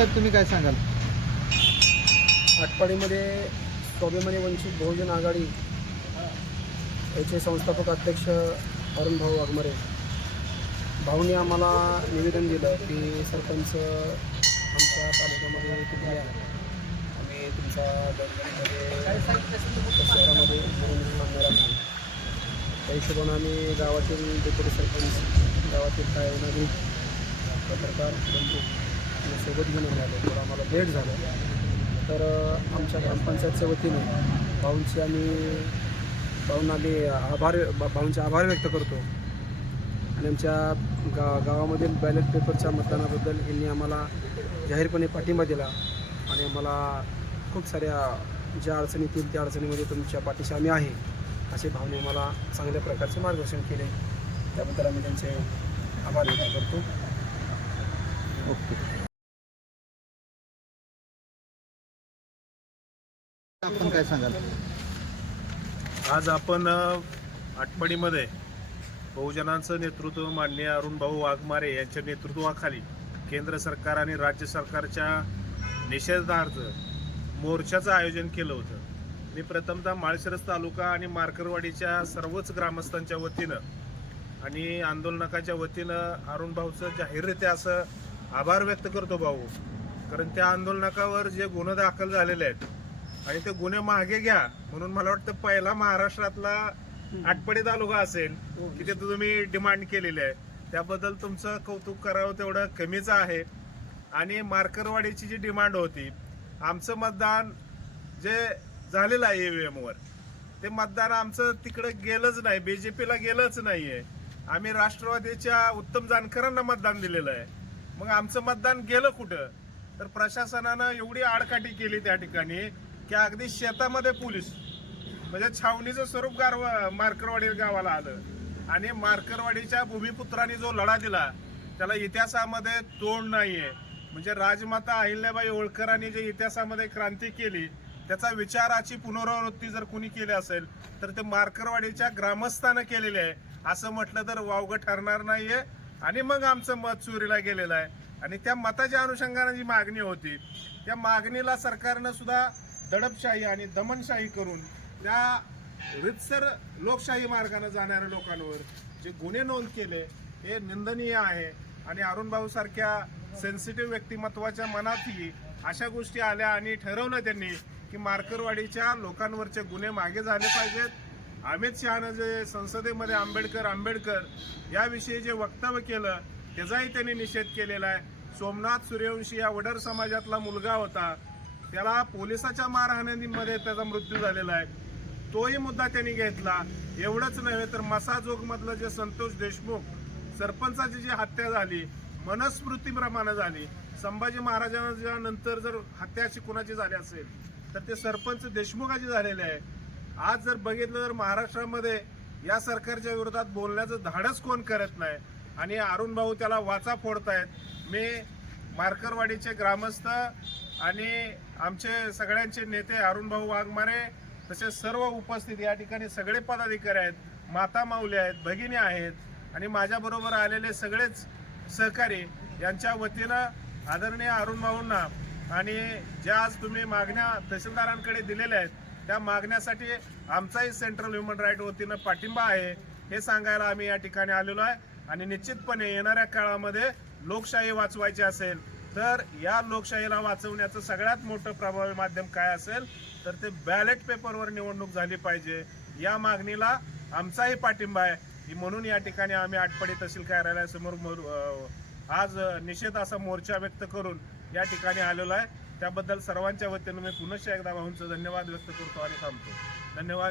साहेब तुम्ही काय सांगाल? आटपाडीमध्ये स्वाभिमानी वंचित बहुजन आघाडी याचे संस्थापक अध्यक्ष अरुण भाऊ वाघमारे भाऊनी आम्हाला निवेदन दिलं की सरपंच आमच्या तालुक्यामध्ये तुम्ही आहे? आम्ही तुमच्या शहरामध्ये त्या हिशोबानं आम्ही गावातील डेप्युटी सरपंच गावातील काय नागरिक पत्रकार बंधू सोबत घेऊन आलो थोडं आम्हाला लेट झालं. तर आमच्या ग्रामपंचायतच्या वतीने भाऊंचे आम्ही भाऊंना आम्ही आभार भाऊंचे आभार व्यक्त करतो. आणि आमच्या गा गावामधील बॅलेट पेपरच्या मतदानाबद्दल यांनी आम्हाला जाहीरपणे पाठिंबा दिला. आणि आम्हाला खूप साऱ्या ज्या अडचणी येतील त्या अडचणीमध्ये तुमच्या पाठीशी आम्ही आहे असे भावने आम्हाला चांगल्या प्रकारचे मार्गदर्शन केले. त्याबद्दल आम्ही त्यांचे आभार व्यक्त करतो. ओके. आपण काय सांगाल? आज आपण अ, बहुजनांचं नेतृत्व माननीय अरुणभाऊ वाघमारे यांच्या नेतृत्वाखाली केंद्र सरकार आणि राज्य सरकारच्या निषेधार्थ मोर्चाचं आयोजन केलं होतं. मी प्रथमतः माळशिरस तालुका आणि मार्करवाडीच्या सर्वच ग्रामस्थांच्या वतीनं आणि आंदोलनकाच्या वतीनं अरुणभाऊचं जाहीररित्या असं आभार व्यक्त करतो भाऊ. कारण त्या आंदोलनाकावर जे गुन्हे दाखल झालेले आहेत आणि ते गुन्हे मागे घ्या. म्हणून मला वाटतं पहिला महाराष्ट्रातला आटपाडी तालुका असेल की ते तुम्ही डिमांड केलेली आहे. त्याबद्दल तुमचं कौतुक करावं तेवढं कमीच आहे. आणि मार्करवाडीची जी डिमांड होती आमचं मतदान जे झालेलं आहे ईव्हीएम वर ते मतदान आमचं तिकडे गेलंच नाही बीजेपीला गेलंच नाहीये. आम्ही राष्ट्रवादीच्या उत्तम जानकरांना मतदान दिलेलं आहे. मग आमचं मतदान गेलं कुठं? तर प्रशासनानं एवढी आडकाठी केली त्या ठिकाणी की अगदी शेतामध्ये पोलीस. म्हणजे छावणीचं स्वरूप गारव मार्करवाडी गावाला आलं. आणि मार्करवाडीच्या भूमिपुत्रांनी जो लढा दिला त्याला इतिहासामध्ये तोड नाहीये. म्हणजे राजमाता अहिल्याबाई होळकरांनी जे इतिहासामध्ये क्रांती केली त्याचा विचाराची पुनरावृत्ती जर कुणी केली असेल तर ते मार्करवाडीच्या ग्रामस्थानं केलेले आहे. असं म्हटलं तर वावगं ठरणार नाहीये. आणि मग आमचं मत चोरीला गेलेलं आहे. आणि त्या मताच्या अनुषंगाने जी मागणी होती त्या मागणीला सरकारनं सुद्धा दडपशाही आणि दमनशाही करून त्या रितसर लोकशाही मार्गाने जाणाऱ्या लोकांवर जे गुन्हे नोंद केले हे निंदनीय आहे. आणि अरुण सेन्सिटिव्ह व्यक्तिमत्वाच्या मनातही अशा गोष्टी आल्या आणि ठरवलं त्यांनी की मार्करवाडीच्या लोकांवरचे गुन्हे मागे झाले पाहिजेत. अमित शहानं जे संसदेमध्ये आंबेडकर आंबेडकर याविषयी जे वक्तव्य केलं त्याचाही त्यांनी निषेध केलेला आहे. सोमनाथ सूर्यवंशी या वडर समाजातला मुलगा होता. त्याला पोलिसाच्या मारहाणीमध्ये त्याचा मृत्यू झालेला आहे. तोही मुद्दा त्यांनी घेतला. एवढंच नव्हे तर मसाजोगमधलं जे संतोष देशमुख सरपंचाची जी हत्या झाली मनस्मृतीप्रमाणे झाली संभाजी महाराजांच्या नंतर जर हत्या अशी कुणाची झाली असेल तर ते सरपंच देशमुखाची झालेले आहे. आज जर बघितलं तर महाराष्ट्रामध्ये या सरकारच्या विरोधात बोलण्याचं धाडस कोण करत नाही? आणि अरुण भाऊ त्याला वाचा फोडतायत. मी मारकरवाडीचे ग्रामस्थ आणि आमचे सगळ्यांचे नेते अरुणभाऊ वाघमारे तसेच सर्व उपस्थित या ठिकाणी सगळे पदाधिकारी आहेत माता माऊली आहेत भगिनी आहेत आणि माझ्याबरोबर आलेले सगळेच सहकारी यांच्या वतीनं आदरणीय अरुण भाऊंना आणि ज्या आज तुम्ही मागण्या तहसीलदारांकडे दिलेल्या आहेत त्या मागण्यासाठी आमचाही सेंट्रल ह्युमन राईट वतीनं पाठिंबा आहे हे सांगायला आम्ही या ठिकाणी आलेलो आहे. आणि निश्चितपणे येणाऱ्या काळामध्ये लोकशाही वाचवायची असेल तर या लोकशाहीला वाचवण्याचं सगळ्यात मोठं प्रभावी माध्यम काय असेल तर ते बॅलेट पेपरवर निवडणूक झाली पाहिजे. या मागणीला आमचाही पाठिंबा आहे. की म्हणून या ठिकाणी आम्ही आटपाडी तहसील कार्यालयासमोर मोर- आज निषेध असा मोर्चा व्यक्त करून या ठिकाणी आलेलो आहे. त्याबद्दल सर्वांच्या वतीनं मी पुनश्च एकदा भाऊंचं धन्यवाद व्यक्त करतो आणि थांबतो. धन्यवाद.